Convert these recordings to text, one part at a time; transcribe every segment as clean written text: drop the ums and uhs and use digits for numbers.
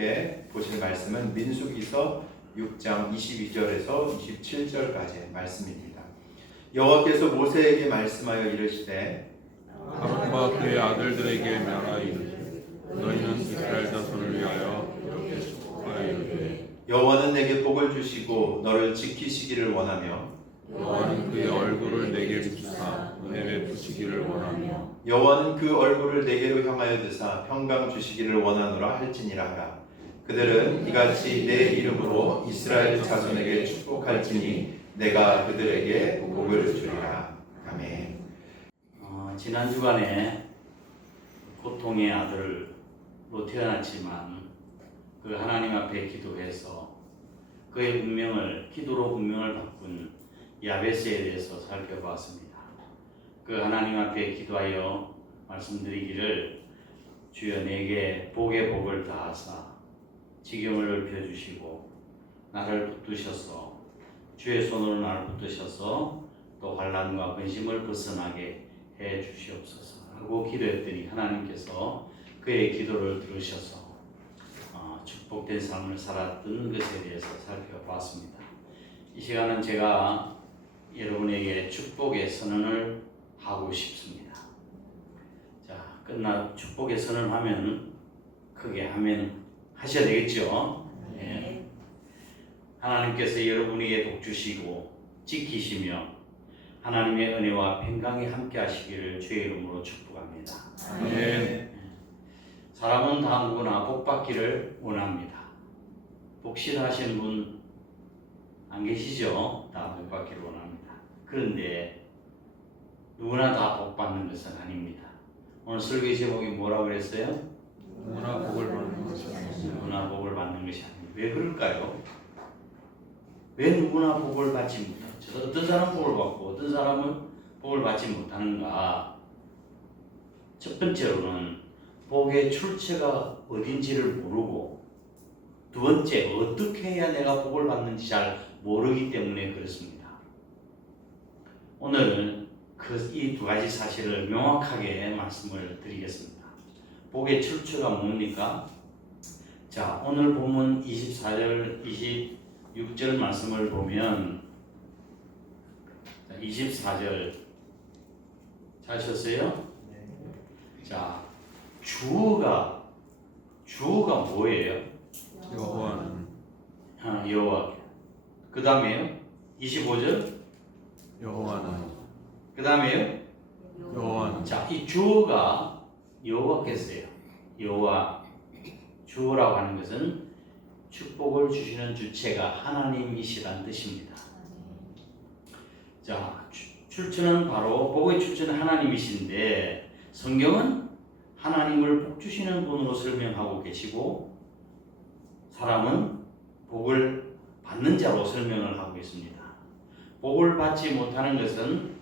함께 보실 말씀은 민수기서 6장 22절에서 27절까지의 말씀입니다. 여호와께서 모세에게 말씀하여 이르시되 아론과 그의 아들들에게 명하여 이르시되 너희는 이스라엘 자손을 위하여 이렇게 축복하여 이르되 여호와는 내게 복을 주시고 너를 지키시기를 원하며 여호와는 그의 얼굴을 내게 비추사 은혜 베푸시기를 원하며 여호와는 그 얼굴을 내게로 향하여 드사 평강 주시기를 원하노라 할지니라 하라. 그들은 이같이 내 이름으로 이스라엘 자손에게 축복할지니 내가 그들에게 복을 주리라. 아멘. 지난 주간에 고통의 아들로 태어났지만 그 하나님 앞에 기도해서 그의 운명을 기도로 운명을 바꾼 야베스에 대해서 살펴보았습니다. 그 하나님 앞에 기도하여 말씀드리기를 주여 내게 복의 복을 다하사 지경을 넓혀주시고 나를 붙드셔서 주의 손으로 나를 붙드셔서 또 환난과 근심을 벗어나게 해 주시옵소서 하고 기도했더니 하나님께서 그의 기도를 들으셔서 축복된 삶을 살았던 것에 대해서 살펴봤습니다. 이 시간은 제가 여러분에게 축복의 선언을 하고 싶습니다. 자, 축복의 선언하면 크게 하면 하셔야 되겠죠? 네. 하나님께서 여러분에게 복 주시고 지키시며 하나님의 은혜와 평강이 함께 하시기를 주의 이름으로 축복합니다. 아멘. 사람은 다 누구나 복 받기를 원합니다. 복 싫어하시는 분 안 계시죠? 다 복 받기를 원합니다. 그런데 누구나 다 복 받는 것은 아닙니다. 오늘 설교 제목이 뭐라고 그랬어요? 누구나 복을 받는 것이 아니라 누구나 복을 받는 것이 아닙니다. 왜 그럴까요? 왜 누구나 복을 받지 못하죠? 어떤 사람은 복을 받고 어떤 사람은 복을 받지 못하는가? 첫 번째로는 복의 출처가 어딘지를 모르고, 두 번째 어떻게 해야 내가 복을 받는지 잘 모르기 때문에 그렇습니다. 오늘은 이 두 가지 사실을 명확하게 말씀을 드리겠습니다. 복의 출처가 뭡니까? 자, 오늘 본문 24절, 26절 말씀을 보면 24절 찾으셨어요? 자, 주어가 뭐예요? 여호와는 여호와. 그 다음에요? 25절. 여호와는 그 다음에요? 여호와는 자, 이 주어가 여호와께서요. 여호와. 주어라고 하는 것은 축복을 주시는 주체가 하나님이시라는 뜻입니다. 자, 출처는 바로 복의 출처는 하나님이신데 성경은 하나님을 복 주시는 분으로 설명하고 계시고 사람은 복을 받는 자로 설명을 하고 있습니다. 복을 받지 못하는 것은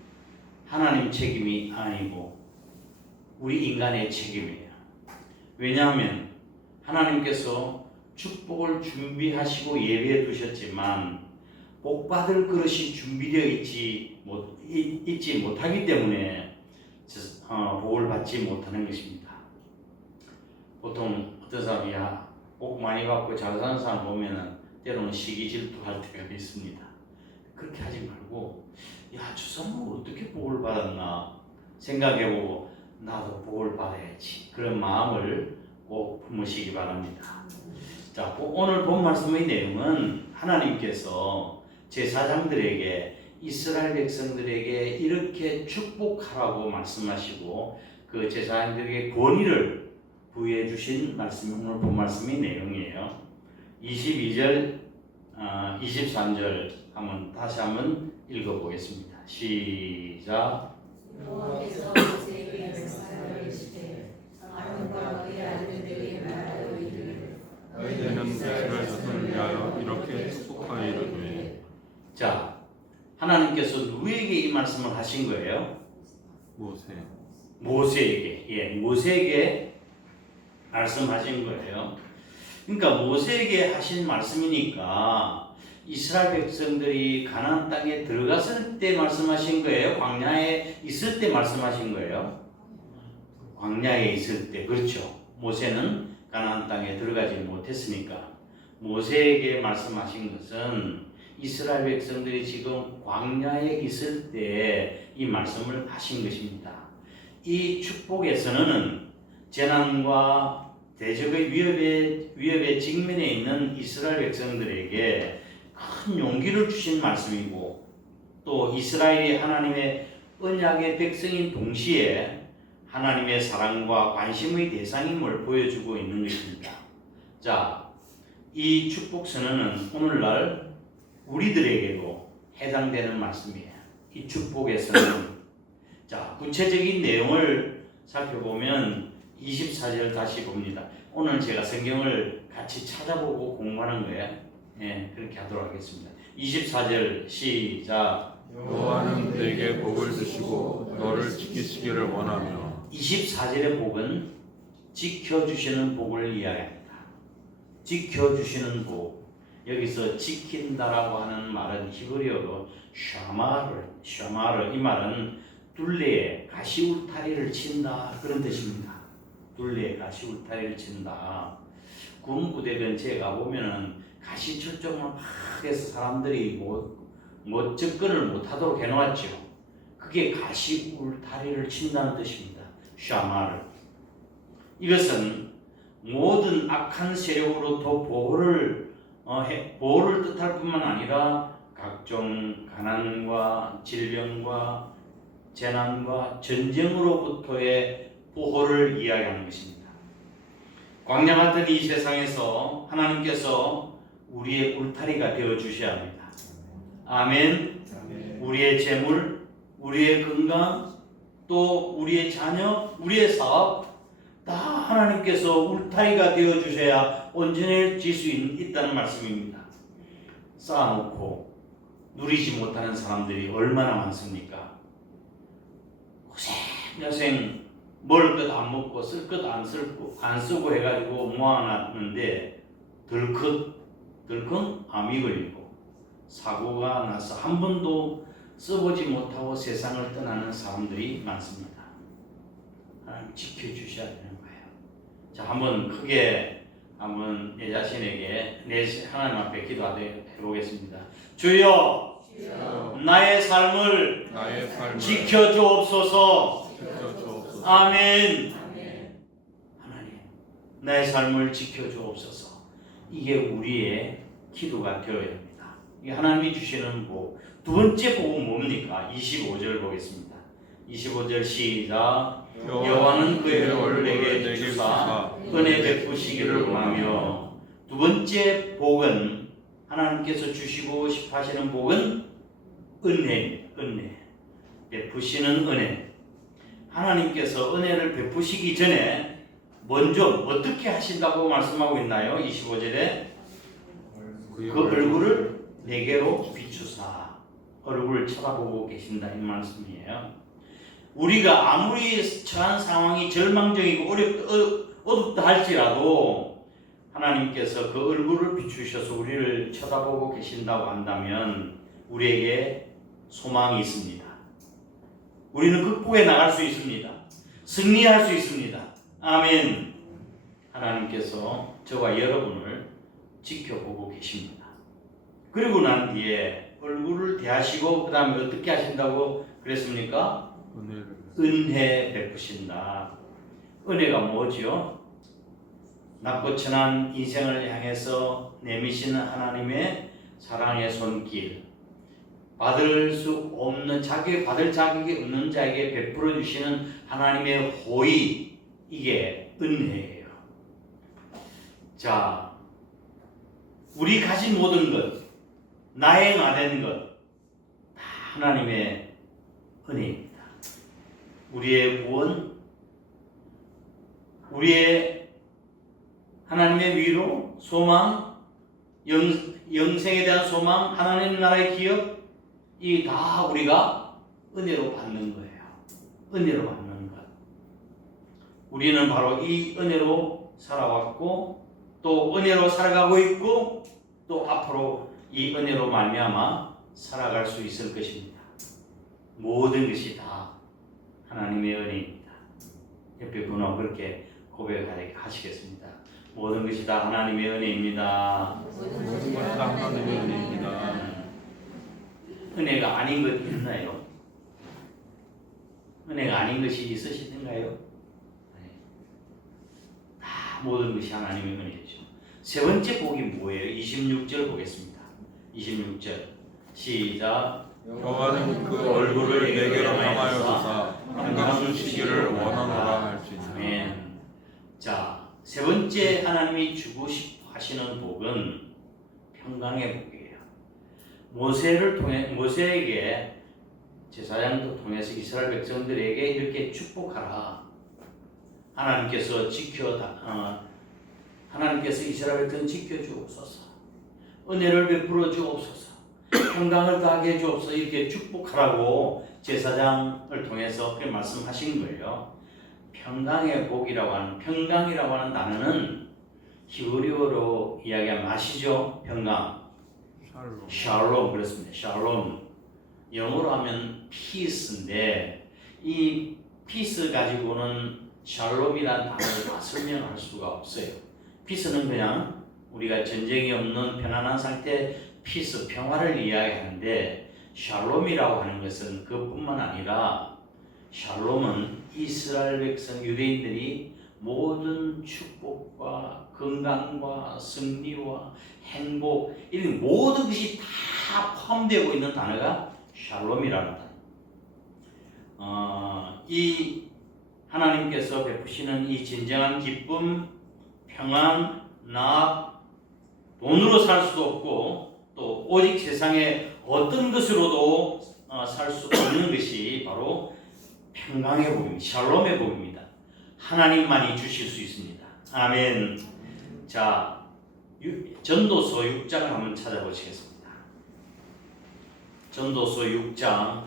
하나님 책임이 아니고 우리 인간의 책임이에요. 왜냐하면 하나님께서 축복을 준비하시고 예비해 두셨지만 복 받을 그릇이 준비되어 있지 못하기 때문에 복을 받지 못하는 것입니다. 보통 어떤 사람이 복 많이 받고 잘 사는 사람 보면은 때로는 시기 질투할 때가 있습니다. 그렇게 하지 말고 저 사람은 어떻게 복을 받았나 생각해보고 나도 복을 받아야지 그런 마음을 꼭 품으시기 바랍니다. 자, 오늘 본 말씀의 내용은 하나님께서 제사장들에게 이스라엘 백성들에게 이렇게 축복하라고 말씀하시고 그 제사장들에게 권위를 부여해 주신 말씀이 오늘 본 말씀의 내용이에요. 22절, 23절 다시 한번 읽어보겠습니다. 시작. 여호와께서 모세에게 말씀하여 이르시되 아론과 그의 아들들에게 말하여 이르기를 너희는 이스라엘 자손을 위하여 이렇게 축복하여 이르되. 자, 하나님께서 누구에게 이 말씀을 하신 거예요? 모세에게. 모세에게 말씀하신 거예요. 그러니까 모세에게 하신 말씀이니까 이스라엘 백성들이 가나안 땅에 들어갔을 때 말씀하신 거예요? 광야에 있을 때 말씀하신 거예요? 광야에 있을 때. 그렇죠. 모세는 가나안 땅에 들어가지 못했으니까 모세에게 말씀하신 것은 이스라엘 백성들이 지금 광야에 있을 때 이 말씀을 하신 것입니다. 이 축복에서는 재난과 대적의 위협에 직면해 있는 이스라엘 백성들에게 큰 용기를 주신 말씀이고, 또 이스라엘이 하나님의 언약의 백성인 동시에 하나님의 사랑과 관심의 대상임을 보여주고 있는 것입니다. 자, 이 축복 선언은 오늘날 우리들에게도 해당되는 말씀이에요. 이 축복에서는 자, 구체적인 내용을 살펴보면 24절 다시 봅니다. 오늘 제가 성경을 같이 찾아보고 공부하는 거예요. 예, 그렇게 하도록 하겠습니다. 24절 시작. 여호와는 내게 복을 주시고 너를 지키시기를 원하며. 24절의 복은 지켜주시는 복을 이야기합니다. 지켜주시는 복. 여기서 지킨다라고 하는 말은 히브리어로 샤마르, 이 말은 둘레에 가시 울타리를 친다, 그런 뜻입니다. 둘레에 가시 울타리를 친다. 군 부대 근처에 가보면은 가시 철종을 막 해서 사람들이 뭐 접근을 못하도록 해놓았죠. 그게 가시 울타리를 친다는 뜻입니다. 샤마르. 이것은 모든 악한 세력으로부터 보호를 뜻할 뿐만 아니라 각종 가난과 질병과 재난과 전쟁으로부터의 보호를 이야기하는 것입니다. 광야 같은 이 세상에서 하나님께서 우리의 울타리가 되어 주셔야 합니다. 아멘. 우리의 재물, 우리의 건강, 또 우리의 자녀, 우리의 사업 다 하나님께서 울타리가 되어 주셔야 온전해질 수 있다는 말씀입니다. 쌓아놓고 누리지 못하는 사람들이 얼마나 많습니까? 고생고생 먹을 것 안 먹고 쓸 것 안 쓰고 해가지고 모아놨는데 덜컥 암이 걸리고 사고가 나서 한 번도 써보지 못하고 세상을 떠나는 사람들이 많습니다. 하나님 지켜주셔야 되는 거예요. 자, 한번 크게 한번 내 자신에게 하나님 앞에 기도해보겠습니다. 주여, 나의 삶을 지켜주옵소서. 아멘. 하나님, 나의 삶을 지켜주옵소서. 이게 우리의 기도가 되어야 합니다. 이게 하나님이 주시는 복. 두 번째 복은 뭡니까? 25절 보겠습니다. 25절 시작. 여호와는 그의 복을 내게 주사 은혜 베푸시기를 원하며. 두 번째 복은 하나님께서 주시고 싶어 하시는 복은 은혜입니다. 은혜. 베푸시는 은혜. 하나님께서 은혜를 베푸시기 전에 먼저 어떻게 하신다고 말씀하고 있나요? 25절에 그 얼굴을 내게로 비추사. 얼굴을 쳐다보고 계신다, 이 말씀이에요. 우리가 아무리 처한 상황이 절망적이고 어둡다 할지라도 하나님께서 그 얼굴을 비추셔서 우리를 쳐다보고 계신다고 한다면 우리에게 소망이 있습니다. 우리는 극복해 나갈 수 있습니다. 승리할 수 있습니다. 아멘. 하나님께서 저와 여러분을 지켜보고 계십니다. 그리고 난 뒤에 얼굴을 대하시고 그 다음에 어떻게 하신다고 그랬습니까? 은혜 베푸신다. 은혜가 뭐지요? 낮고 천한 인생을 향해서 내미시는 하나님의 사랑의 손길, 받을 자격이 없는 자에게 베풀어 주시는 하나님의 호의, 이게 은혜예요. 자, 우리 가진 모든 것, 나의 나된 것, 다 하나님의 은혜입니다. 우리의 구원, 우리의 하나님의 위로, 소망, 영생에 대한 소망, 하나님 나라의 기업, 이 다 우리가 은혜로 받는 거예요. 은혜로 받는 것. 우리는 바로 이 은혜로 살아왔고 또 은혜로 살아가고 있고 또 앞으로 이 은혜로 말미암아 살아갈 수 있을 것입니다. 모든 것이 다 하나님의 은혜입니다. 옆에 분하고 그렇게 고백하시겠습니다. 모든 것이 다 하나님의 은혜입니다. 모든 것이 다 하나님의 은혜입니다. 은혜가 아닌 것 있나요? 은혜가 아닌 것이 있으시던가요? 네. 다 모든 것이 하나님의 은혜죠. 세 번째 복이 뭐예요? 26절 보겠습니다. 26절 시작. 여호와는 그 얼굴을 내게로 향하여 주사 평강 주시기를 원하노라 할지니. 아멘. 자, 세 번째 하나님이 주고 싶어 하시는 복은 평강의 복이에요. 모세에게 제사장도 통해서 이스라엘 백성들에게 이렇게 축복하라. 하나님께서 하나님께서 이스라엘 백성 지켜 주옵소서. 은혜를 베풀어 주옵소서. 평강을 더하게 주옵소서. 이렇게 축복하라고 제사장을 통해서 그렇게 말씀하신 거예요. 평강의 복이라고 하는 평강이라고 하는 단어는 히브리어로 이야기하면 아시죠? 평강. 샬롬 그렇습니다. 샬롬. 영어로 하면 peace인데 이 peace 가지고는 샬롬이라는 단어를 다 설명할 수가 없어요. peace는 그냥 우리가 전쟁이 없는 편안한 상태 peace 평화를 이야기하는데 샬롬이라고 하는 것은 그뿐만 아니라 샬롬은 이스라엘 백성 유대인들이 모든 축복과 건강과 승리와 행복 이런 모든 것이 다 포함되고 있는 단어가 샬롬이라는 단어. 이 하나님께서 베푸시는 이 진정한 기쁨, 평안, 나악, 돈으로 살 수도 없고 또 오직 세상에 어떤 것으로도 살 수 없는 것이 바로 평강의 복입니다. 샬롬의 복입니다. 하나님만이 주실 수 있습니다. 아멘. 자, 전도서 6장을 한번 찾아보시겠습니다. 전도서 6장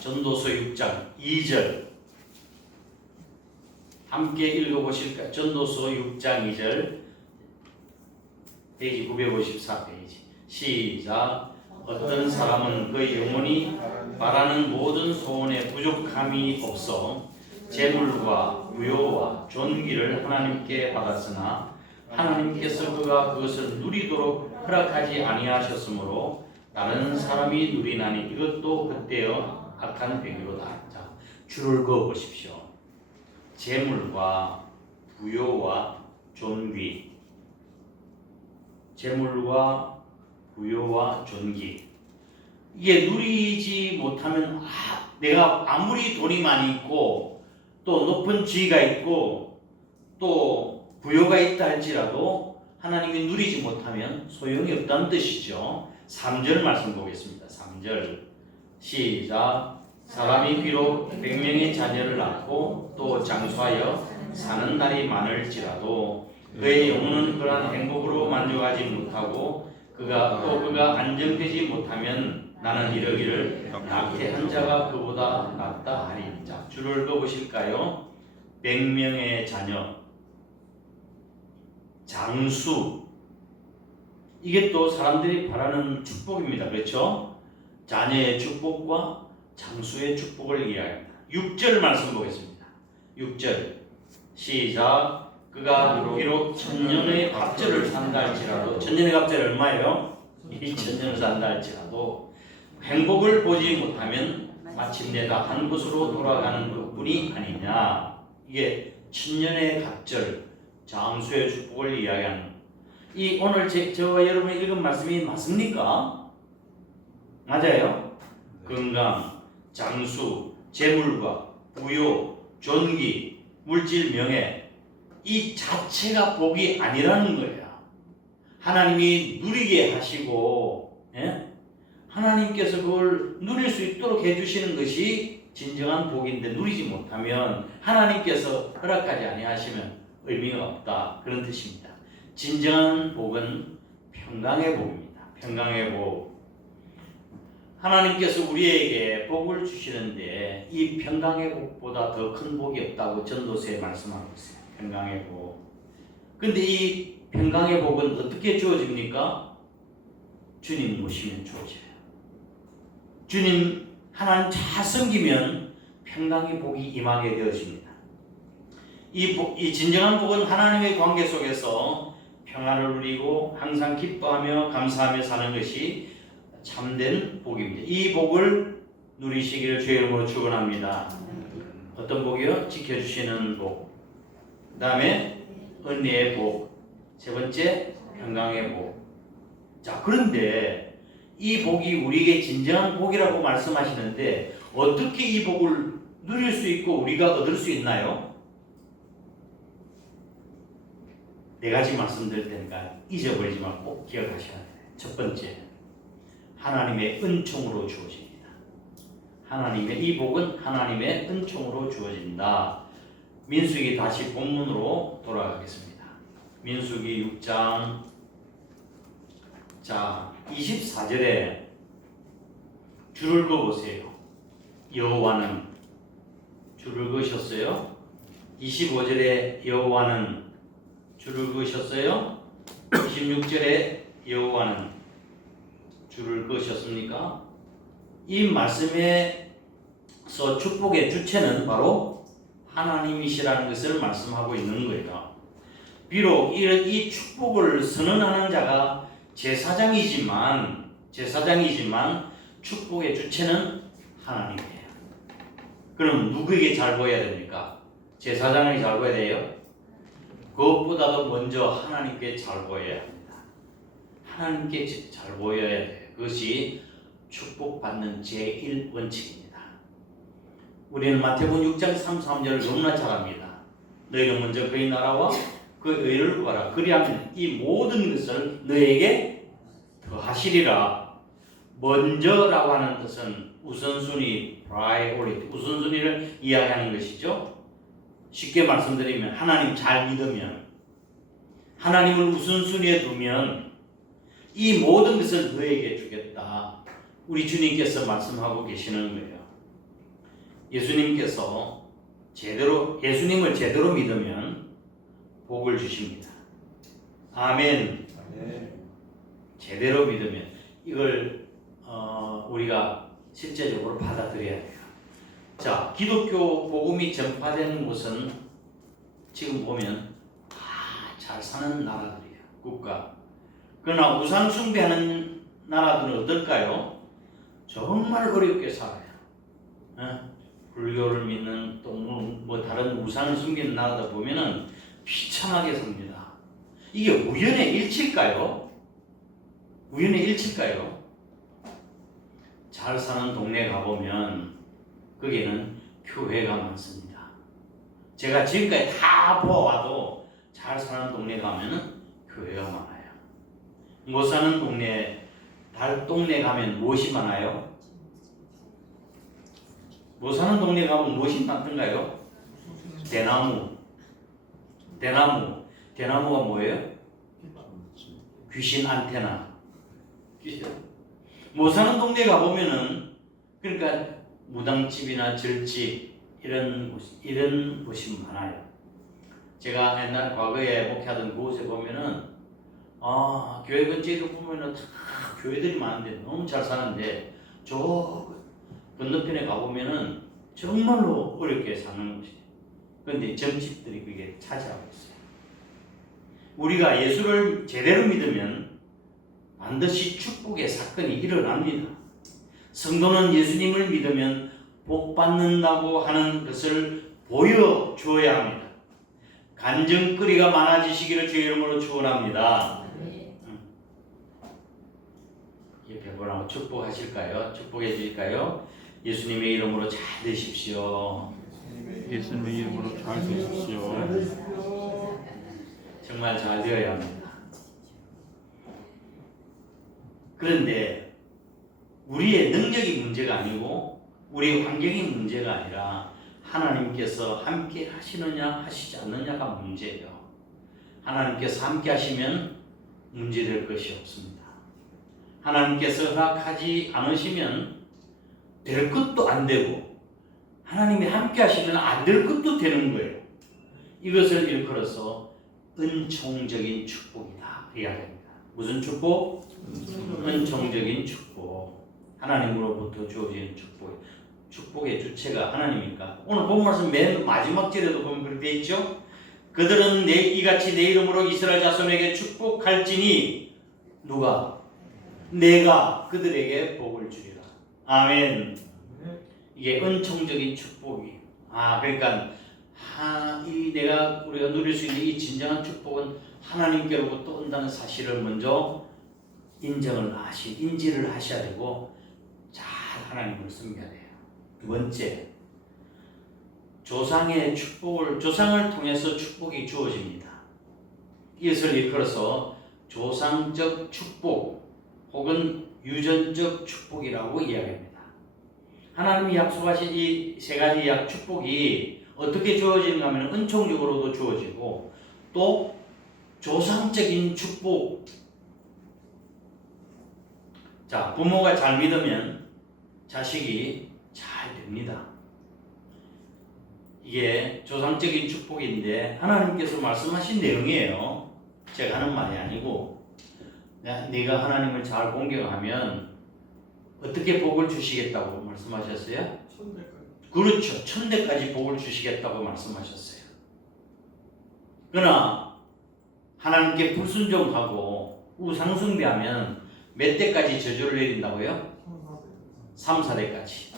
전도서 6장 2절 함께 읽어보실까요? 전도서 6장 2절 페이지 954페이지 시작. 어떤 사람은 그 영혼이 바라는 모든 소원에 부족함이 없어 재물과 부요와 존귀를 하나님께 받았으나 하나님께서 그가 그것을 누리도록 허락하지 아니하셨으므로 다른 사람이 누리나니 이것도 그때여 악한 배기로다. 자, 줄을 그어 보십시오. 재물과 부요와 존귀, 재물과 부요와 존귀. 이게 누리지 못하면 내가 아무리 돈이 많이 있고 또 높은 지위가 있고 또 부요가 있다 할지라도 하나님이 누리지 못하면 소용이 없다는 뜻이죠. 3절 말씀 보겠습니다. 3절 시작. 사람이 비록 100명의 자녀를 낳고 또 장수하여 사는 날이 많을지라도 그의 영혼은 그러한 행복으로 만족하지 못하고 그가 안정되지 못하면 나는 이러기를 낙태한 자가 그보다 낫다 하리. 자, 줄을 그어보실까요? 100명의 자녀, 장수, 이게 또 사람들이 바라는 축복입니다. 그렇죠? 자녀의 축복과 장수의 축복을 이야기합니다. 6절 말씀 보겠습니다. 6절 시작. 그가 비록 천년의 갑절을 산다 할지라도, 천년의 갑절이 얼마예요? 2000년을 산다 할지라도 행복을 보지 못하면 마침내 다 한 곳으로 돌아가는 것뿐이 아니냐. 이게 천년의 갑절, 장수의 축복을 이야기하는. 이 오늘 저와 여러분이 읽은 말씀이 맞습니까? 맞아요? 건강, 장수, 재물과 부요, 존귀, 물질, 명예, 이 자체가 복이 아니라는 거예요. 하나님이 누리게 하시고, 하나님께서 그걸 누릴 수 있도록 해주시는 것이 진정한 복인데 누리지 못하면 하나님께서 허락하지 아니하시면 의미가 없다. 그런 뜻입니다. 진정한 복은 평강의 복입니다. 평강의 복. 하나님께서 우리에게 복을 주시는데 이 평강의 복보다 더 큰 복이 없다고 전도서에 말씀하고 있어요. 평강의 복. 근데 이 평강의 복은 어떻게 주어집니까? 주님 모시면 주어져요. 주님 하나님 잘 섬기면 평강의 복이 임하게 되어집니다. 이 진정한 복은 하나님의 관계 속에서 평안을 누리고 항상 기뻐하며 감사하며 사는 것이 참된 복입니다. 이 복을 누리시기를 주의 이름으로 축원합니다. 어떤 복이요? 지켜주시는 복. 그 다음에 은혜의 복. 세 번째 평강의 복. 자, 그런데 이 복이 우리에게 진정한 복이라고 말씀하시는데 어떻게 이 복을 누릴 수 있고 우리가 얻을 수 있나요? 네 가지 말씀드릴 테니까 잊어버리지 말고 기억하셔야 돼요. 첫 번째, 하나님의 은총으로 주어집니다. 이 복은 하나님의 은총으로 주어진다. 민수기 다시 본문으로 돌아가겠습니다. 민수기 6장 24절에 줄을 그어보세요. 여호와는 줄을 그으셨어요. 25절에 여호와는 줄을 그으셨어요. 26절에 여호와는 줄을 그으셨습니까? 이 말씀에서 축복의 주체는 바로 하나님이시라는 것을 말씀하고 있는 거예요. 비록 이 축복을 선언하는 자가 제사장이지만 축복의 주체는 하나님이에요. 그럼 누구에게 잘 보여야 됩니까? 제사장에게 잘 보여야 돼요? 그것보다도 먼저 하나님께 잘 보여야 합니다. 하나님께 잘 보여야 돼요. 그것이 축복받는 제1원칙입니다. 우리는 마태복음 6장 33절을 너무나 잘 압니다. 너희는 먼저 그의 나라와 그 의를 구하라. 그리하면 이 모든 것을 너에게 더하시리라. 먼저라고 하는 뜻은 우선순위, priority, 우선순위를 이야기하는 것이죠. 쉽게 말씀드리면 하나님 잘 믿으면, 하나님을 우선순위에 두면 이 모든 것을 너에게 주겠다. 우리 주님께서 말씀하고 계시는 거예요. 예수님께서 예수님을 제대로 믿으면 복을 주십니다. 아멘. 제대로 믿으면 이걸 우리가 실제적으로 받아들여야 돼요. 자, 기독교 복음이 전파되는 곳은 지금 보면 잘 사는 나라들이에요. 국가. 그러나 우상 숭배하는 나라들은 어떨까요? 정말 어렵게 살아요. 불교를 믿는 또 뭐 다른 우상을 숨기는 나라들 보면은 비참하게 삽니다. 이게 우연의 일치일까요? 잘 사는 동네 가보면 거기는 교회가 많습니다. 제가 지금까지 다 보아와도 잘 사는 동네 가면은 교회가 많아요. 못 사는 동네 가면 무엇이 많아요? 못 사는 동네 가면 무엇이 많던가요? 대나무가 뭐예요? 귀신 안테나. 못 사는 동네 가보면은 그러니까 무당집이나 절집 이런 곳이 많아요. 제가 옛날 과거에 목회하던 곳에 보면은 교회 근처에 보면은 다 교회들이 많은데 너무 잘 사는데 저 건너편에 가보면은 정말로 어렵게 사는 곳이에요. 그런데 점집들이 그게 차지하고 있어요. 우리가 예수를 제대로 믿으면 반드시 축복의 사건이 일어납니다. 성도는 예수님을 믿으면 복 받는다고 하는 것을 보여주어야 합니다. 간증거리가 많아지시기를 주의 이름으로 축원합니다. 옆에 보라고 축복하실까요? 축복해 주실까요? 예수님의 이름으로 잘 되십시오. 예수님의 이름으로 잘 되십시오. 정말 잘 되어야 합니다. 그런데 우리의 능력이 문제가 아니고 우리의 환경이 문제가 아니라 하나님께서 함께 하시느냐 하시지 않느냐가 문제예요. 하나님께서 함께 하시면 문제될 것이 없습니다. 하나님께서 허락하지 않으시면 될 것도 안 되고 하나님이 함께 하시면 안 될 것도 되는 거예요. 이것을 일컬어서 은총적인 축복이다 이야기합니다. 무슨 축복? 은총적인 축복. 하나님으로부터 주어지는 축복. 축복의 주체가 하나님입니까? 오늘 본 말씀 맨 마지막 절에도 보면 그렇게 되어 있죠. 그들은 이같이 내 이름으로 이스라엘 자손에게 축복할지니 누가? 내가 그들에게 복을 주리라. 아멘. 이게 은총적인 축복이. 그러니까 우리가 누릴 수 있는 이 진정한 축복은 하나님께로부터 온다는 사실을 먼저 인지를 하셔야 되고 잘 하나님을 섬겨야 돼요. 두 번째, 조상의 축복을 조상을 통해서 축복이 주어집니다. 이것을 일컬어서 조상적 축복 혹은 유전적 축복이라고 이야기합니다. 하나님이 약속하신 이 세 가지 축복이 어떻게 주어지는가 하면 은총적으로도 주어지고 또 조상적인 축복. 자, 부모가 잘 믿으면 자식이 잘 됩니다. 이게 조상적인 축복인데 하나님께서 말씀하신 내용이에요. 제가 하는 말이 아니고 네가 하나님을 잘 공경하면 어떻게 복을 주시겠다고 말씀하셨어요? 그렇죠. 천대까지 복을 주시겠다고 말씀하셨어요. 그러나 하나님께 불순종하고 우상숭배하면 몇 대까지 저주를 내린다고요? 3, 4대까지.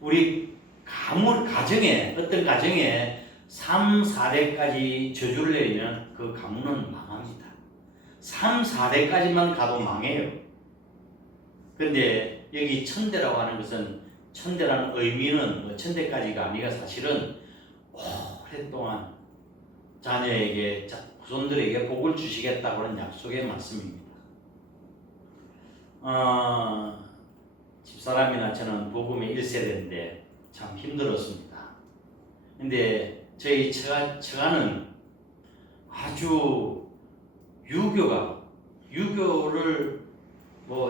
우리 가정에 어떤 가정에 3, 4대까지 저주를 내리면 그 가문은 망합니다. 3, 4대까지만 가도 망해요. 근데 여기 천대라고 하는 것은 천대라는 의미는 천대까지가 아니라 사실은 오랫동안 자녀에게 후손들에게 복을 주시겠다고 하는 약속의 말씀입니다. 집사람이나 저는 복음의 1세대인데 참 힘들었습니다. 근데 저희 처가는 아주 유교를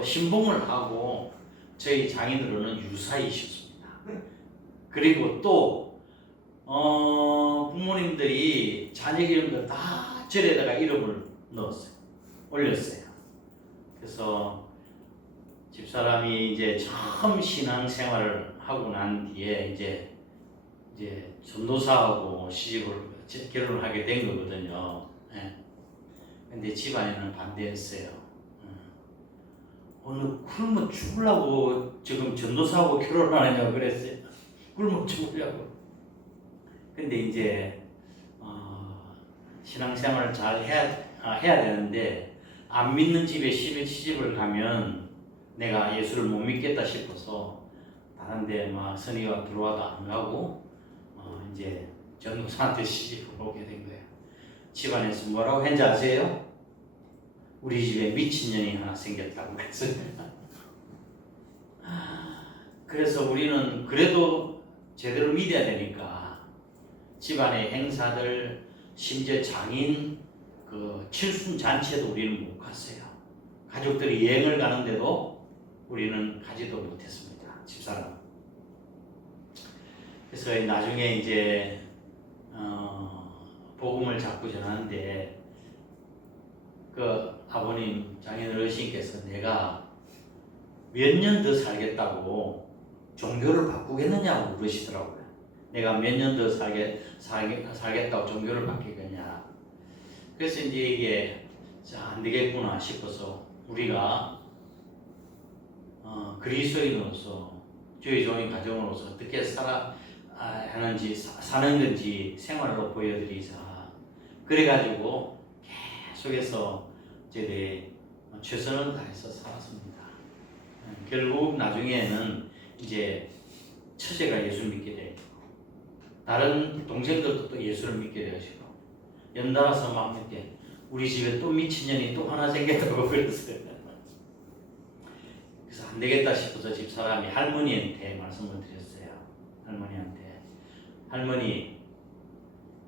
신봉을 하고 저희 장인으로는 유사이셨습니다. 그리고 또 부모님들이 자녀 이름도 다 절에다가 이름을 올렸어요. 그래서 집사람이 이제 처음 신앙생활을 하고 난 뒤에 이제 전도사하고 결혼을 하게 된 거거든요. 근데 집안에는 반대했어요. 굶어 죽으려고 지금 전도사하고 결혼하느냐고 그랬어요. 굶어 죽으려고. 근데 이제 신앙생활을 잘 해야 되는데 안 믿는 집에 시집을 가면 내가 예수를 못 믿겠다 싶어서 다른 데 선의가 들어와도 안 가고 이제 전도사한테 시집을 오게 된 거예요. 집안에서 뭐라고 했는지 아세요? 우리 집에 미친년이 하나 생겼다고 그랬어요. 그래서 우리는 그래도 제대로 믿어야 되니까 집안의 행사들, 심지어 장인 칠순 잔치에도 우리는 못 갔어요. 가족들이 여행을 가는데도 우리는 가지도 못했습니다. 집사람. 그래서 나중에 이제 복음을 자꾸 전하는데 아버님 장인 어르신께서 내가 몇 년 더 살겠다고 종교를 바꾸겠느냐고 그러시더라고요. 내가 몇 년 더 살겠다고 종교를 바뀌겠냐. 그래서 이제 이게 안 되겠구나 싶어서 우리가 그리스도인으로서 주의 종의 가정으로서 어떻게 하는지 사는 건지 생활로 보여드리자. 그래가지고 계속해서 저희들이 최선을 다해서 살았습니다. 결국 나중에는 이제 처제가 예수 믿게 되고 다른 동생들도 또 예수를 믿게 되시고 연달아서 막 이렇게 우리 집에 또 미친년이 또 하나 생겼다고 그랬어요. 그래서 안 되겠다 싶어서 집사람이 할머니한테 말씀을 드렸어요. 할머니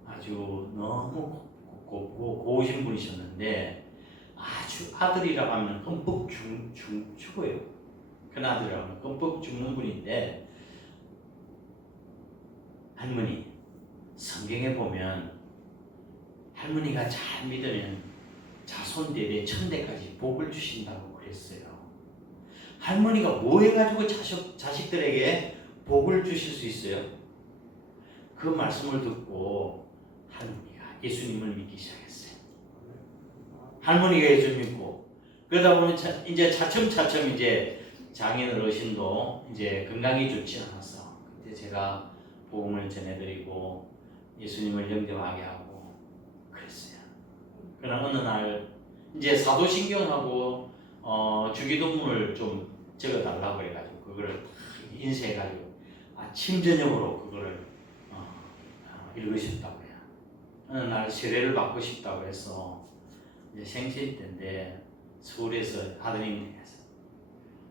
아주 너무 고우신 분이셨는데 아주 아들이라고 하면 흠뻑 죽어요. 큰 아들이라고 하면 흠뻑 죽는 분인데 할머니 성경에 보면 할머니가 잘 믿으면 자손대대 천대까지 복을 주신다고 그랬어요. 할머니가 뭐 해가지고 자식들에게 복을 주실 수 있어요. 그 말씀을 듣고 할머니가 예수님을 믿기 시작했어요. 할머니가 예수 믿고 그러다 보면 이제 차츰차츰 이제 장인 어르신도 이제 건강이 좋지 않았어. 그때 제가 복음을 전해드리고 예수님을 영접하게 하고 그랬어요. 그러나 어느 날 이제 사도신경하고 주기도문을 좀 적어달라고 해가지고 그거를 인쇄해가지고 아침 저녁으로 그거를 읽으셨다고 해요. 어느 날 세례를 받고 싶다고 해서 이제 생신 때인데 서울에서 아드님 댁에서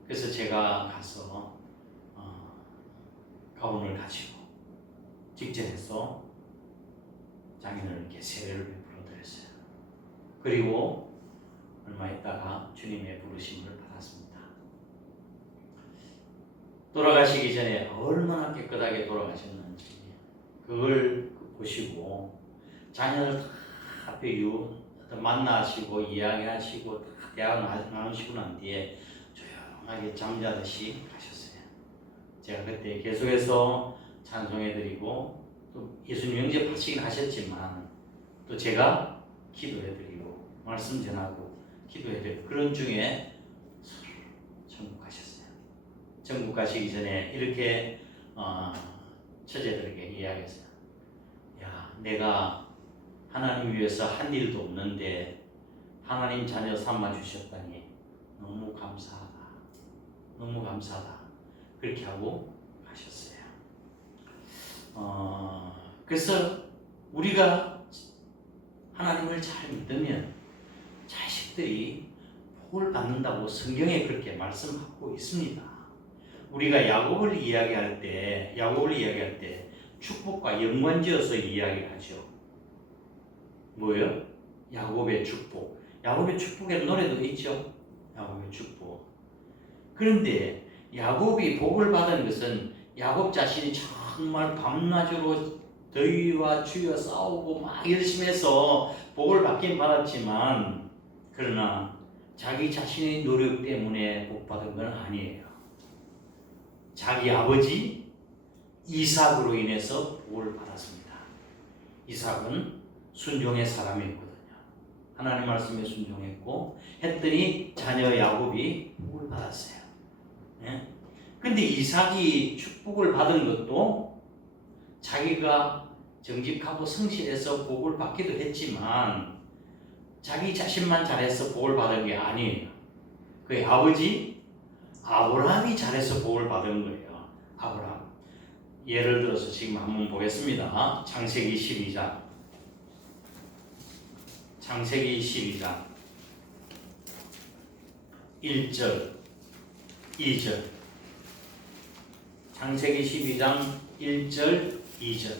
그래서 제가 가서 가운을 가지고 직전해서 장인을 이렇게 세례를 베풀어 드렸어요. 그리고 얼마 있다가 주님의 부르심을 받았습니다. 돌아가시기 전에 얼마나 깨끗하게 돌아가셨는지 그걸 보시고 자녀들 다 앞에 만나시고 이야기하시고 다 대화 나누시고 난 뒤에 조용하게 잠자듯이 가셨어요. 제가 그때 계속해서 찬송해드리고 또 예수님 영접하시긴 하셨지만 또 제가 기도해드리고 말씀 전하고 기도해드리고 그런 중에 천국 가셨어요. 천국 가시기 전에 이렇게 처제들에게 이야기했어요. 야, 내가 하나님 위해서 한 일도 없는데 하나님 자녀 삼아 주셨다니 너무 감사하다. 너무 감사하다. 그렇게 하고 가셨어요. 그래서 우리가 하나님을 잘 믿으면 자식들이 복을 받는다고 성경에 그렇게 말씀하고 있습니다. 우리가 야곱을 이야기할 때 축복과 연관지어서 이야기하죠. 뭐예요? 야곱의 축복. 야곱의 축복에 노래도 있죠. 야곱의 축복. 그런데 야곱이 복을 받은 것은 야곱 자신이 정말 밤낮으로 더위와 추위와 싸우고 막 열심히 해서 복을 받긴 받았지만 그러나 자기 자신의 노력 때문에 복 받은 건 아니에요. 자기 아버지 이삭으로 인해서 복을 받았습니다. 이삭은 순종의 사람이었거든요. 하나님 말씀에 순종했고 했더니 자녀 야곱이 복을 받았어요. 네? 근데 이삭이 축복을 받은 것도 자기가 정직하고 성실해서 복을 받기도 했지만 자기 자신만 잘해서 복을 받은 게 아니에요. 그의 아버지 아브라함이 잘해서 복을 받은 거예요. 아브라함. 예를 들어서 지금 한번 보겠습니다. 창세기 12장. 창세기 12장 1절 2절. 창세기 12장 1절 2절.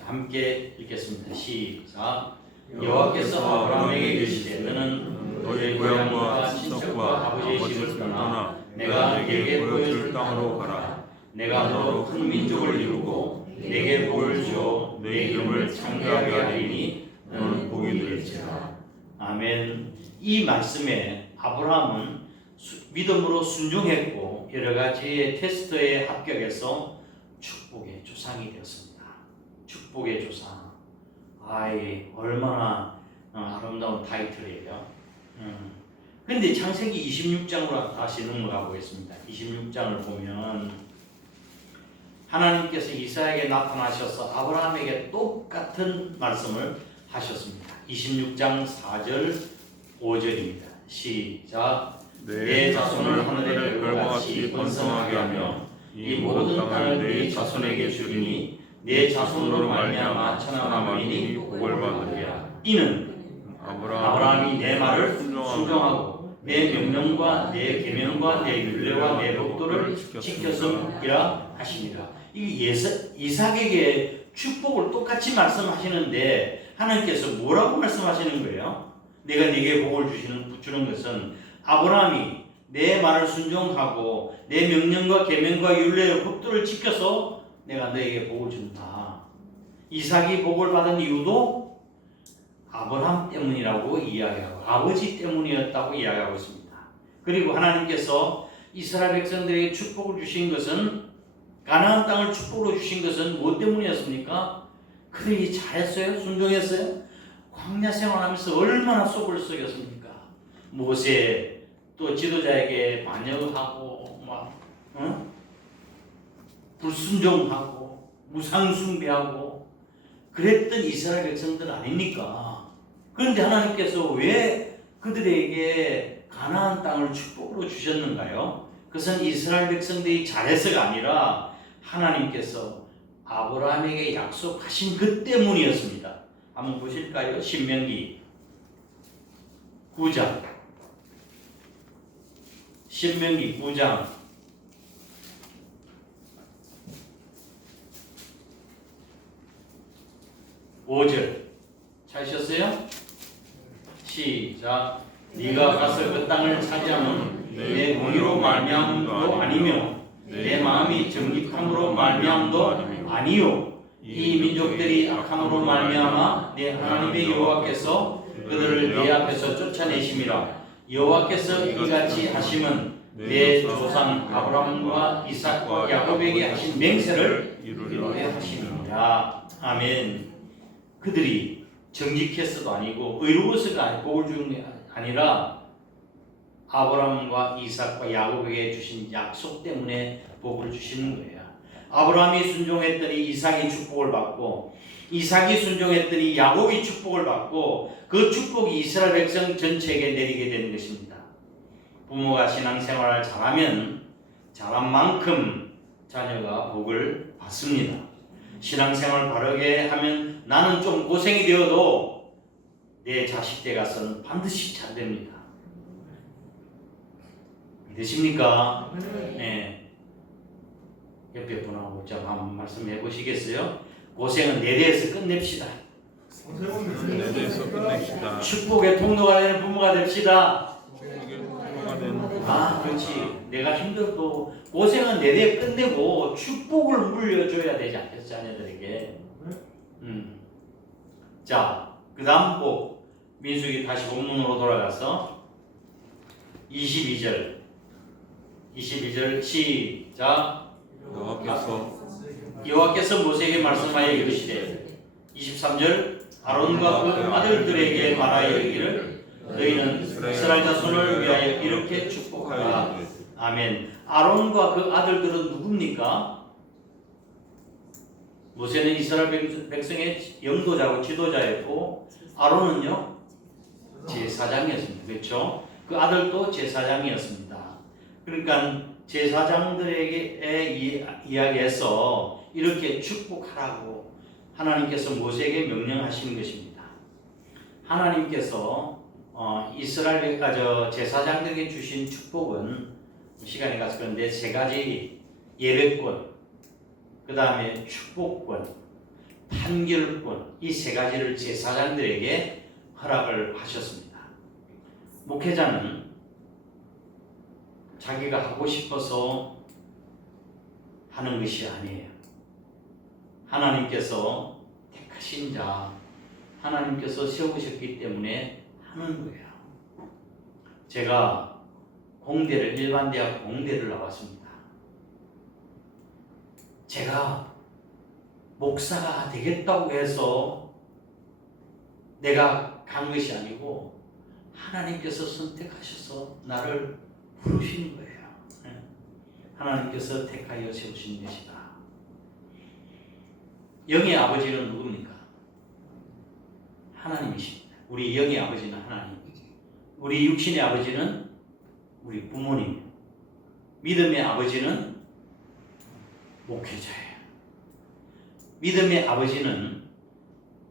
함께 읽겠습니다. 시작. 여호와께서 아브라함에게 이르시되 너는 너희 고향과 친척과 아버지의 집을 떠나 내가 네게 보여줄 땅으로 가라. 내가 너로 큰 민족을 이루고 네게 복을 주어 네 이름을 창대하게 하리니 너는 복이 될지라. 아멘. 이 말씀에 아브라함은 믿음으로 순종했고 여러 가지의 테스트에 합격해서 축복의 조상이 되었습니다. 축복의 조상. 아이 얼마나 아름다운 타이틀이에요. 근데 창세기 26장으로 다시 넘어가 보겠습니다. 26장을 보면 하나님께서 이삭에게 나타나셔서 아브라함에게 똑같은 말씀을 하셨습니다. 26장 4절 5절입니다. 시작. 내 자손을 하늘의 별과 같이 번성하게 하며 이 모든 땅을 내 자손에게 주리니 내 자손으로 말미암아 천하 만민이 복을 받으리라. 이는 아브라함이 내 말을 순종하고 내 명령과 내 계명과 내 율례와 내 법도를 지켰음이라 하십니다. 이 이삭에게 축복을 똑같이 말씀하시는데 하나님께서 뭐라고 말씀하시는 거예요? 내가 네게 복을 주는 것은 아브라함이 내 말을 순종하고 내 명령과 계명과 율례의 법도를 지켜서 내가 너에게 복을 준다. 이삭이 복을 받은 이유도 아브라함 때문이라고 이야기하고 아버지 때문이었다고 이야기하고 있습니다. 그리고 하나님께서 이스라엘 백성들에게 축복을 주신 것은 가나안 땅을 축복으로 주신 것은 무엇 때문이었습니까? 그들이 잘했어요? 순종했어요? 광야 생활하면서 얼마나 속을 썩였습니까? 모세 또 지도자에게 반역하고 막 불순종하고 무상숭배하고 그랬던 이스라엘 백성들 아닙니까? 그런데 하나님께서 왜 그들에게 가나안 땅을 축복으로 주셨는가요? 그것은 이스라엘 백성들이 잘해서가 아니라 하나님께서 아브라함에게 약속하신 그 때문이었습니다. 한번 보실까요? 신명기 9장. 신명기 9장 5절 찾으셨어요? 시작. 네가 가서 그 땅을 차지하면 내 공의로 말미암음도 아니며 내 마음이 정직함으로 말미암음도 아니요 이 민족들이 악함으로 말미암아 내 하나님의 여호와께서 그들을 내 앞에서 쫓아내심이라. 여호와께서 이같이 하심은 내 조상 아브라함과 이삭과 야곱에게 하신 맹세를 이루려 하심이라. 아멘. 그들이 정직해서도 아니고 의로워서가 복을 주는 게 아니라 아브라함과 이삭과 야곱에게 주신 약속 때문에 복을 주시는 거예요. 아브라함이 순종했더니 이삭이 축복을 받고 이삭이 순종했더니 야곱이 축복을 받고 그 축복이 이스라엘 백성 전체에게 내리게 되는 것입니다. 부모가 신앙생활을 잘하면 잘한 만큼 자녀가 복을 받습니다. 신앙생활을 바르게 하면 나는 좀 고생이 되어도 내 자식 때 가서는 반드시 잘 됩니다. 믿으십니까? 네. 옆에 분하고 좀 한번 말씀해 보시겠어요? 고생은 내 대에서 끝냅시다. 내 대해서 끝냅시다. 축복의 통로가 되는 부모가 됩시다. 축복의 통로가 되는 아, 그렇지. 내가 힘들어도 고생은 내 대에 끝내고 축복을 물려줘야 되지 않겠어, 자녀들에게. 자, 그 다음 복. 민수기 다시 본문으로 돌아가서 22절 시작. 여호와께서 모세에게 말씀하여 이르시되 23절 아론과 그 아들들에게 말하여 이르기를 너희는 이스라엘 자손을 위하여 이렇게 축복하라. 아멘. 아론과 그 아들들은 누굽니까? 모세는 이스라엘 백성의 영도자고 지도자였고 아론은요 제사장이었습니다. 그렇죠? 그 아들도 제사장이었습니다. 그러니까 제사장들에게 이야기해서 이렇게 축복하라고 하나님께서 모세에게 명령하시는 것입니다. 하나님께서 이스라엘 제사장들에게 주신 축복은 시간이 가서 그런데 세 가지: 예배권, 그 다음에 축복권, 판결권, 이 세 가지를 제사장들에게 허락을 하셨습니다. 목회자는 자기가 하고 싶어서 하는 것이 아니에요. 하나님께서 택하신 자, 하나님께서 세우셨기 때문에 하는 거예요. 제가 공대를 일반대학 공대를 나왔습니다. 제가 목사가 되겠다고 해서 내가 간 것이 아니고 하나님께서 선택하셔서 나를 부르시는 거예요. 하나님께서 택하여 세우신 것이다. 영의 아버지는 누굽니까? 하나님이십니다. 우리 영의 아버지는 하나님. 우리 육신의 아버지는 우리 부모님. 믿음의 아버지는 목회자예요. 믿음의 아버지는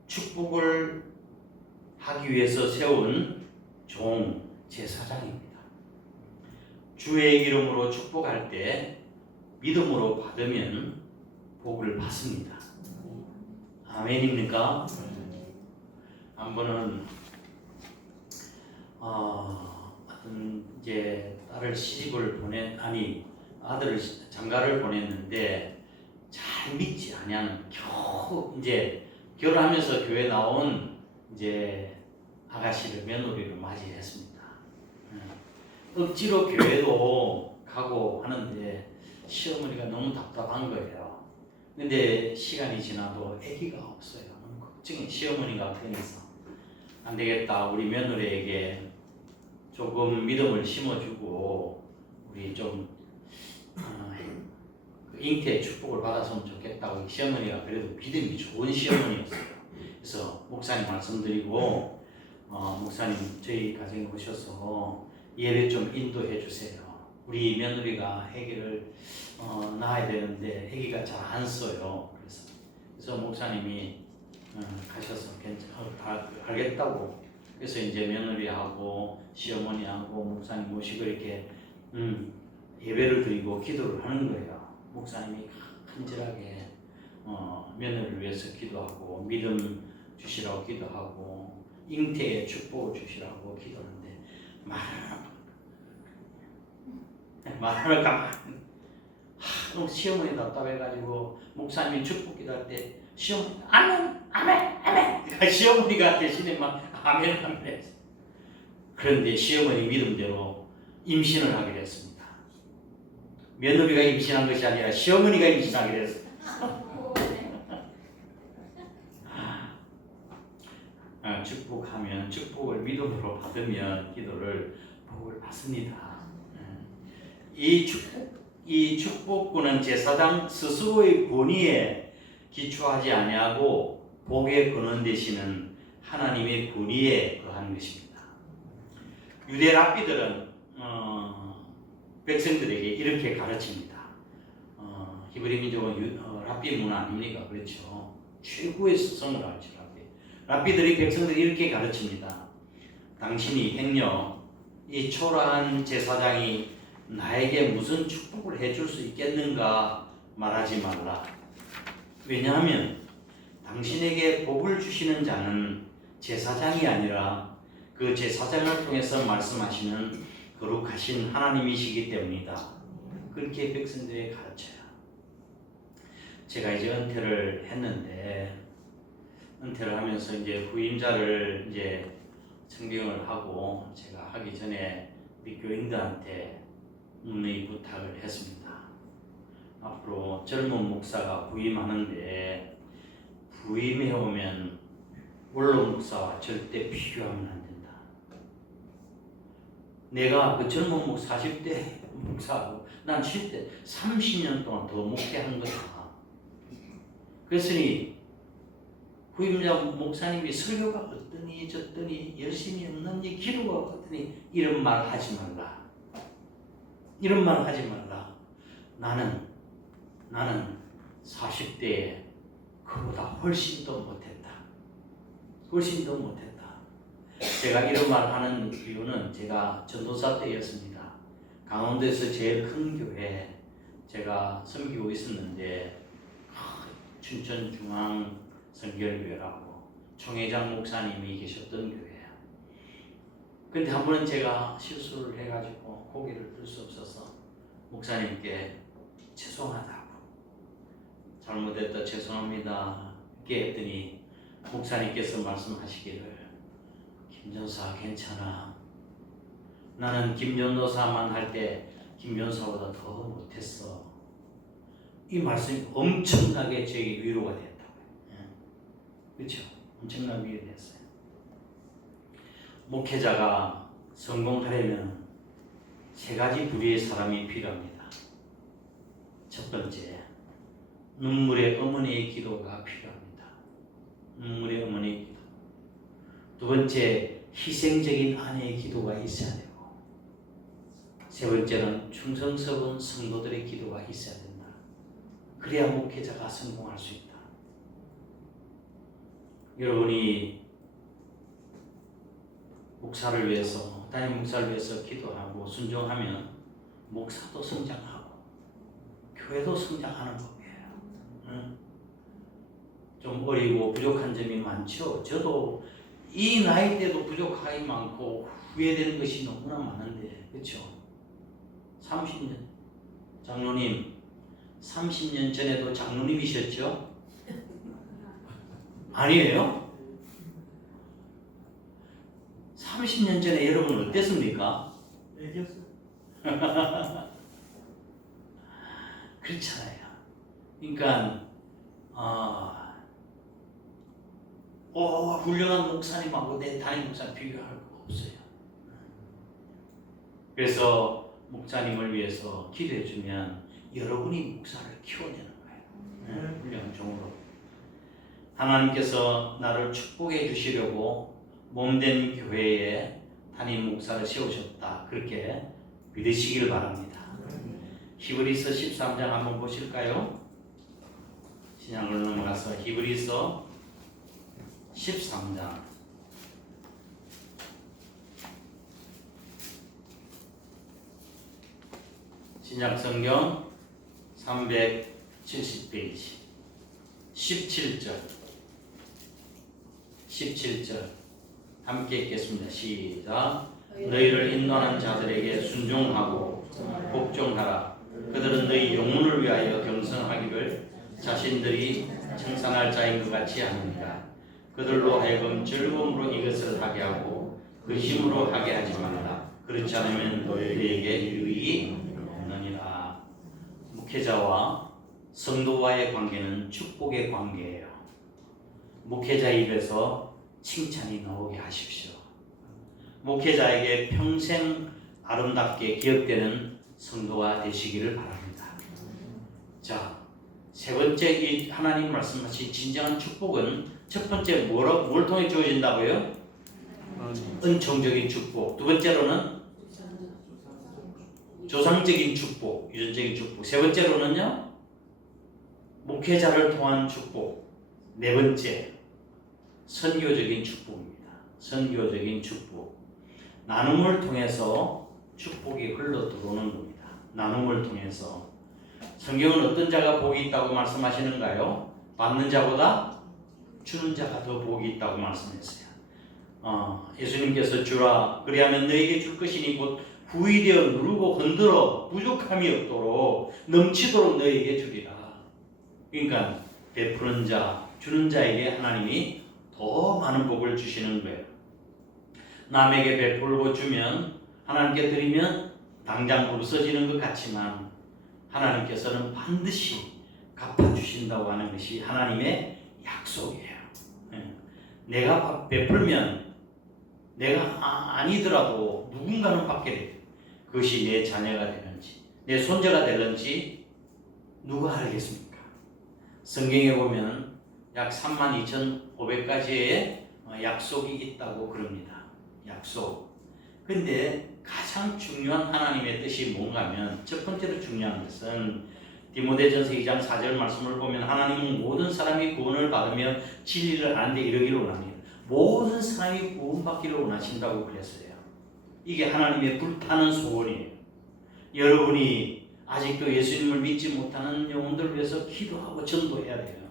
축복을 하기 위해서 세운 종, 제사장입니다. 주의 이름으로 축복할 때 믿음으로 받으면 복을 받습니다. 아멘입니까? 한 번은 어떤 이제 딸을 시집을 아들을 장가를 보냈는데 잘 믿지 않냐는 겨우 이제 결혼하면서 교회 나온 이제 아가씨를 며느리로 맞이했습니다. 억지로 교회도 가고 하는데 시어머니가 너무 답답한 거예요. 근데 시간이 지나도 아기가 없어요. 너무 걱정이 시어머니가 그러면서 안 되겠다. 우리 며느리에게 조금 믿음을 심어주고 우리 좀 그 잉태의 축복을 받았으면 좋겠다고 시어머니가 그래도 믿음이 좋은 시어머니였어요. 그래서 목사님 말씀드리고 목사님 저희 가정에 오셔서 예배 좀 인도해 주세요. 우리 며느리가 아기를 낳아야 되는데 아기가 잘 안 써요. 그래서 목사님이 가셔서 알겠다고. 그래서 이제 며느리하고 시어머니하고 목사님 모시고 이렇게 예배를 드리고 기도를 하는 거예요. 목사님이 간절하게 며느리를 위해서 기도하고 믿음 주시라고 기도하고 잉태의 축복을 주시라고 기도하는데 말을 가만히 너무 시어머니 답답해가지고 목사님이 축복 기도할 때 시어머니 아멘 아멘 아멘 그러니까 시어머니가 대신에 막 아멘 아멘 했어. 그런데 시어머니 믿음대로 임신을 하게 됐습니다. 며느리가 임신한 것이 아니라 시어머니가 임신하게 됐어요. 축복하면 축복을 믿음으로 받으면 기도를 복을 받습니다. 이 축복군은 제사장 스스로의 권위에 기초하지 아니하고 복의 근원 되시는 하나님의 권위에 거한 것입니다. 유대 랍비들은 백성들에게 이렇게 가르칩니다. 히브리 민족은 랍비 문화 아닙니까? 그렇죠. 최고의 스승을 가르쳐 랍비들이 백성들이 이렇게 가르칩니다. 당신이 행여 이 초라한 제사장이 나에게 무슨 축복을 해줄 수 있겠는가 말하지 말라. 왜냐하면 당신에게 복을 주시는 자는 제사장이 아니라 그 제사장을 통해서 말씀하시는 거룩하신 하나님이시기 때문이다. 그렇게 백성들에게 가르쳐요. 제가 이제 은퇴를 했는데 은퇴를 하면서 이제 후임자를 이제 청빙을 하고 제가 하기 전에 우리 교인들한테 문의 부탁을 했습니다. 앞으로 젊은 목사가 부임하는데 부임해 오면 원로 목사와 절대 비교하면 안 된다. 내가 그 젊은 목사 40대 목사하고 난 10대 30년 동안 더 목회한 거다. 그랬으니 후임자 목사님이 설교가 어떠니 저떠니 열심히 했는지 기도가 어떠니 이런 말 하지 말라. 이런 말 하지 말라. 나는 40대에 그보다 훨씬 더 못했다. 훨씬 더 못했다. 제가 이런 말 하는 이유는 제가 전도사 때였습니다. 강원도에서 제일 큰 교회 제가 섬기고 있었는데 춘천중앙 선결교회라고 총회장 목사님이 계셨던 교회야. 근데 한 번은 제가 실수를 해가지고 고개를 들 수 없어서 목사님께 죄송하다고 잘못했다 죄송합니다 이렇게 했더니 목사님께서 말씀하시기를 김전사 괜찮아. 나는 김전도사만 할 때 김전사보다 더 못했어. 이 말씀이 엄청나게 저에게 위로가 됐다고요. 그렇죠? 엄청나게 위로됐어요. 목회자가 성공하려면 세 가지 부류의 사람이 필요합니다. 첫 번째, 눈물의 어머니의 기도가 필요합니다. 눈물의 어머니의 기도. 두 번째, 희생적인 아내의 기도가 있어야 되고, 세 번째는 충성스러운 성도들의 기도가 있어야 된다. 그래야 목회자가 성공할 수 있다. 여러분이 목사를 위해서, 담임 목사를 위해서 기도하고 순종하면 목사도 성장하고 교회도 성장하는 법이에요. 응? 좀 어리고 부족한 점이 많죠. 저도 이 나이 때도 부족함이 많고 후회되는 것이 너무나 많은데, 그렇죠? 30년 장로님 30년 전에도 장로님이셨죠? 아니에요? 30년 전에 여러분 어땠습니까? 그렇잖아요. 그러니까 훌륭한 목사님하고 내 담임 목사님 비교할 거 없어요. 그래서 목사님을 위해서 기도해주면 여러분이 목사를 키워내는 거예요. 훌륭한 종으로. 하나님께서 나를 축복해 주시려고 몸된 교회에 담임 목사를 세우셨다. 그렇게 믿으시길 바랍니다. 히브리서 13장 한번 보실까요? 신약으로 넘어가서 히브리서 13장 신약성경 370페이지 17절 함께 읽겠습니다. 시작. 너희를 인도하는 자들에게 순종하고 복종하라. 그들은 너희 영혼을 위하여 경성하기를 자신들이 청산할 자인 것 같이 하느니라. 그들로 하여금 즐거움으로 이것을 하게 하고 근심으로 하게 하지 말라. 그렇지 않으면 너희에게 유익이 없느니라. 목회자와 성도와의 관계는 축복의 관계예요. 목회자 입에서 칭찬이 나오게 하십시오. 목회자에게 평생 아름답게 기억되는 성도가 되시기를 바랍니다. 자, 세 번째 이 하나님 말씀하신 진정한 축복은 첫 번째 뭘 통해 주어진다고요? 은총적인 축복. 두 번째로는 조상적인 축복, 유전적인 축복. 세 번째로는요, 목회자를 통한 축복. 네 번째, 선교적인 축복입니다. 선교적인 축복. 나눔을 통해서 축복이 흘러 들어오는 겁니다. 나눔을 통해서. 성경은 어떤 자가 복이 있다고 말씀하시는가요? 받는 자보다 주는 자가 더 복이 있다고 말씀했어요. 예수님께서 주라 그리하면 너에게 줄 것이니 곧 후이되어 누르고 흔들어 부족함이 없도록 넘치도록 너에게 주리라. 그러니까 베푸는 자, 주는 자에게 하나님이 더 많은 복을 주시는 거예요. 남에게 베풀고 주면 하나님께 드리면 당장 없어지는 것 같지만 하나님께서는 반드시 갚아주신다고 하는 것이 하나님의 약속이에요. 내가 베풀면 내가 아니더라도 누군가는 받게 돼요. 그것이 내 자녀가 되는지 내 손자가 되는지 누가 알겠습니까? 성경에 보면 약 32,500가지의 약속이 있다고 그럽니다. 약속. 근데 가장 중요한 하나님의 뜻이 뭔가 하면 첫 번째로 중요한 것은 디모데전서 2장 4절 말씀을 보면 하나님은 모든 사람이 구원을 받으며 진리를 아는데 이르기를 원합니다. 모든 사람이 구원받기를 원하신다고 그랬어요. 이게 하나님의 불타는 소원이에요. 여러분이 아직도 예수님을 믿지 못하는 영혼들을 위해서 기도하고 전도해야 돼요.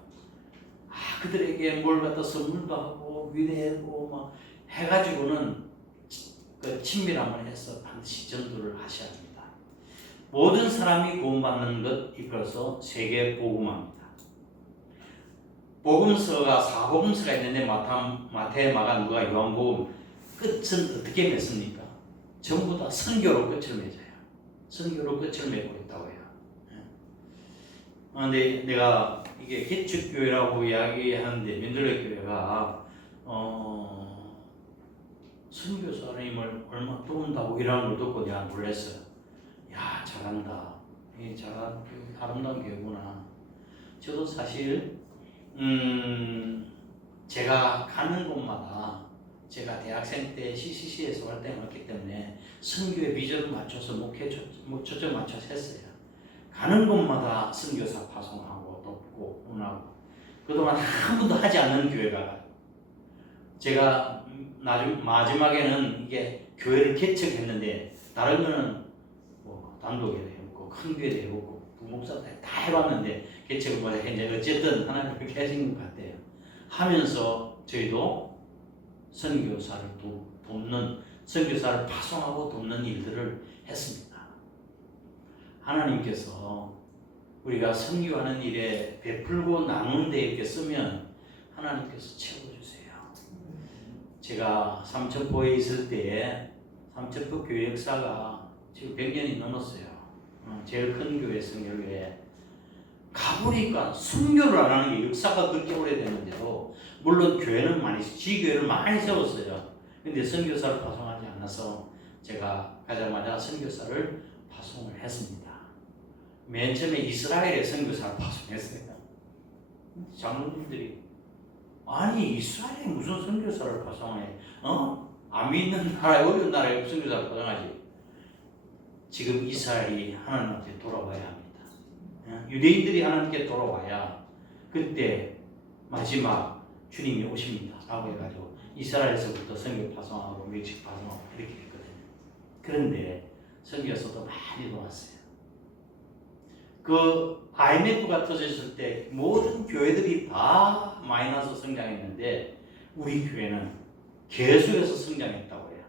그들에게 뭘 갖다 선물도 하고 위대하고 막 해가지고는 그 친밀함을 해서 반드시 전도를 하셔야 합니다. 모든 사람이 구원받는 것 이끌어서 세계 복음화입니다. 복음서가 4복음서가 있는데 마태, 마가, 누가, 요한복음 끝은 어떻게 맺습니까? 전부 다 선교로 끝을 맺어요. 선교로 끝을 맺고 있다고 해요. 근데 내가 이게 개척교회라고 이야기하는데 민들레교회가 선교사님을 얼마 도운다고 이라는 걸 듣고 내가 놀랐어요. 야, 잘한다. 이 아름다운 교회구나. 저도 사실 제가 가는 곳마다 제가 대학생 때 CCC에서 활동했기 때문에 선교의 비전을 맞춰서 목회 초점 맞춰서 했어요. 가는 곳마다 선교사 파송하고 돕고 운하고 그동안 한 번도 하지 않는 교회가 제가 마지막에는 이게 교회를 개척했는데 다른 거는 뭐 단독에도 해봤고 큰 교회도 해봤고 부목사도 다 해봤는데 개척을 뭐 이제 어쨌든 하나님 그렇게 하신 것 같아요. 하면서 저희도 선교사를 돕는 선교사를 파송하고 돕는 일들을 했습니다. 하나님께서 우리가 선교하는 일에 베풀고 나누는 데 이렇게 쓰면 하나님께서 채워주세요. 제가 삼천포에 있을 때에 삼천포 교회 역사가 지금 100년이 넘었어요. 제일 큰 교회 성교회 가보니까 순교를 안 하는 게 역사가 그렇게 오래됐는데도 물론 교회는 많이 지교회를 많이 세웠어요. 근데 선교사를 파송하지 않아서 제가 가자마자 선교사를 파송을 했습니다. 맨 처음에 이스라엘에 선교사를 파송했어요. 장로님들이 아니 이스라엘에 무슨 선교사를 파송해? 안 믿는 나라에 어려운 나라에 선교사를 파송하지. 지금 이스라엘이 하나님한테 돌아와야 합니다. 유대인들이 하나님께 돌아와야 그때 마지막 주님이 오십니다 라고 해가지고 이스라엘에서부터 선교 파송하고 멕시코 파송하고 이렇게 했거든요. 그런데 선교사도 많이 돌았어요. 그 IMF가 터졌을 때 모든 교회들이 다 마이너스 성장했는데 우리 교회는 계속해서 성장했다고 해요.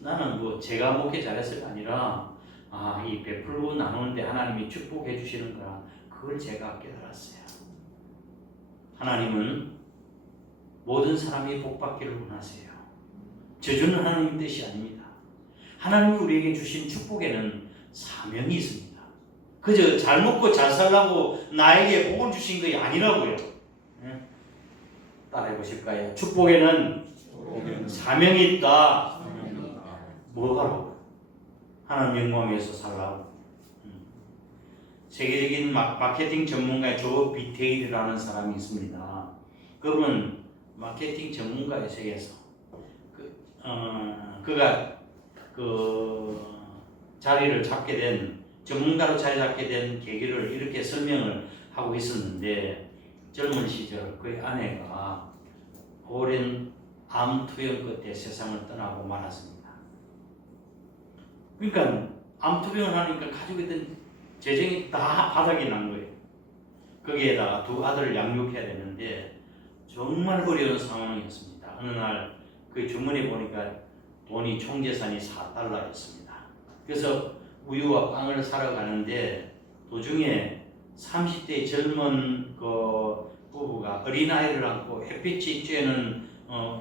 나는 뭐 제가 목회 잘했을 게 아니라 이 베풀고 나누는데 하나님이 축복해 주시는 거라 그걸 제가 깨달았어요. 하나님은 모든 사람이 복받기를 원하세요. 저주는 하나님 뜻이 아닙니다. 하나님이 우리에게 주신 축복에는 사명이 있습니다. 그저 잘 먹고 잘 살라고 나에게 복을 주신 것이 아니라고요. 따라해 보실까요? 축복에는 사명이 있다. 뭐하러? 하나님 영광 위해서 살라고. 세계적인 마케팅 전문가의 조 비테일이라는 사람이 있습니다. 그분은 마케팅 전문가의 세계에서 그가 그 자리를 잡게 된 전문가로 자리 잡게 된 계기를 이렇게 설명을 하고 있었는데 젊은 시절 그의 아내가 오랜 암 투병 끝에 세상을 떠나고 말았습니다. 그러니까 암 투병을 하니까 가지고 있던 재정이 다 바닥이 난 거예요. 거기에다가 두 아들을 양육해야 되는데 정말 어려운 상황이었습니다. 어느 날 그 주머니 보니까 돈이 총 재산이 $4였습니다. 그래서 우유와 빵을 사러 가는데 도중에 30대의 젊은 그 부부가 어린아이를 안고 햇빛이 쬐는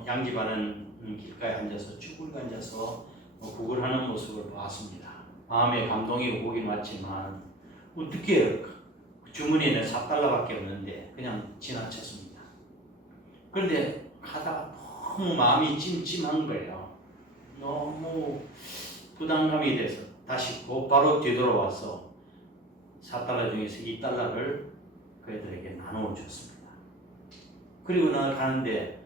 양지바른 길가에 앉아서 쭈그리고 앉아서 구걸하는 모습을 보았습니다. 마음에 감동이 오긴 왔지만 어떻게 주머니에는 $4밖에 없는데 그냥 지나쳤습니다. 그런데 가다가 너무 마음이 찜찜한 거예요. 너무 부담감이 돼서 다시 곧바로 뒤돌아와서 $4 중에서 $2를 그애들에게 나누어 줬습니다. 그리고 나가는데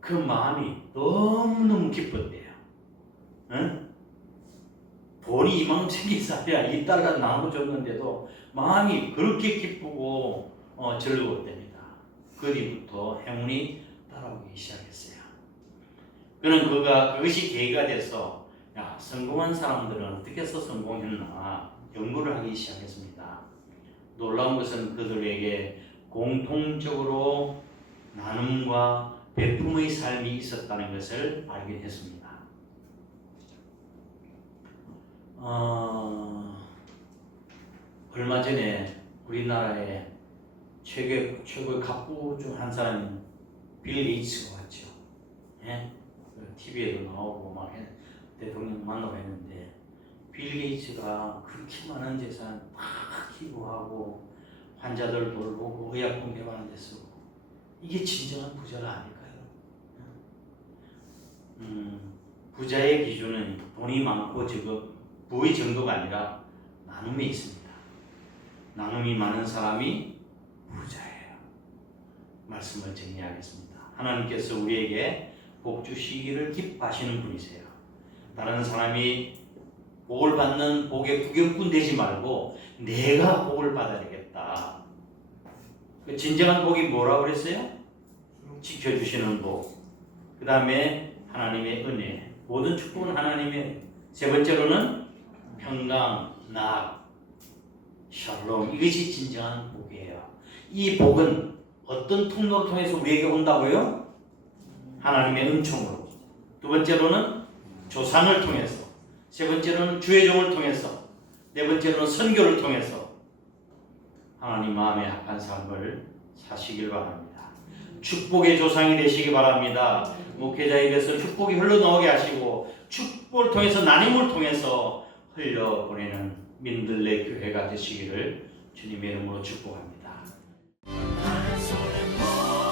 그 마음이 너무너무 기뻤대요. 응? 돈이 이만큼 생겨서야 $2 나눠 줬는데도 마음이 그렇게 기쁘고 즐거웠답니다. 그 뒤부터 행운이 따라오기 시작했어요. 그것이 계기가 돼서 성공한 사람들은 어떻게 해서 성공했나 연구를 하기 시작했습니다. 놀라운 것은 그들에게 공통적으로 나눔과 베품의 삶이 있었다는 것을 발견했습니다. 얼마 전에 우리나라의 최고의 갑부 중 한 사람인 빌 게이츠가 왔죠. 예? TV에도 나오고 막 대통령 만나고 했는데 빌 게이츠가 그렇게 많은 재산 다 기부하고 환자들 돌보고 의약품 개발하는 데 쓰고 이게 진정한 부자가 아닐까요? 부자의 기준은 돈이 많고 지금 부의 정도가 아니라 나눔에 있습니다. 나눔이 많은 사람이 부자예요. 말씀을 정리하겠습니다. 하나님께서 우리에게 복 주시기를 기뻐하시는 분이세요. 다른 사람이 복을 받는 복의 구경꾼 되지 말고 내가 복을 받아야 되겠다. 진정한 복이 뭐라고 그랬어요? 지켜주시는 복. 그 다음에 하나님의 은혜. 모든 축복은 하나님의. 세 번째로는 평강, 낙, 샬롬. 이것이 진정한 복이에요. 이 복은 어떤 통로를 통해서 우리에게 온다고요? 하나님의 은총으로. 두 번째로는 조상을 통해서. 세 번째로는 주의 종을 통해서. 네 번째로는 선교를 통해서 하나님 마음에 합한 삶을 사시길 바랍니다. 축복의 조상이 되시기 바랍니다. 목회자 입에서 축복이 흘러나오게 하시고 축복을 통해서 나눔을 통해서 흘려보내는 민들레 교회가 되시기를 주님의 이름으로 축복합니다. 한 손에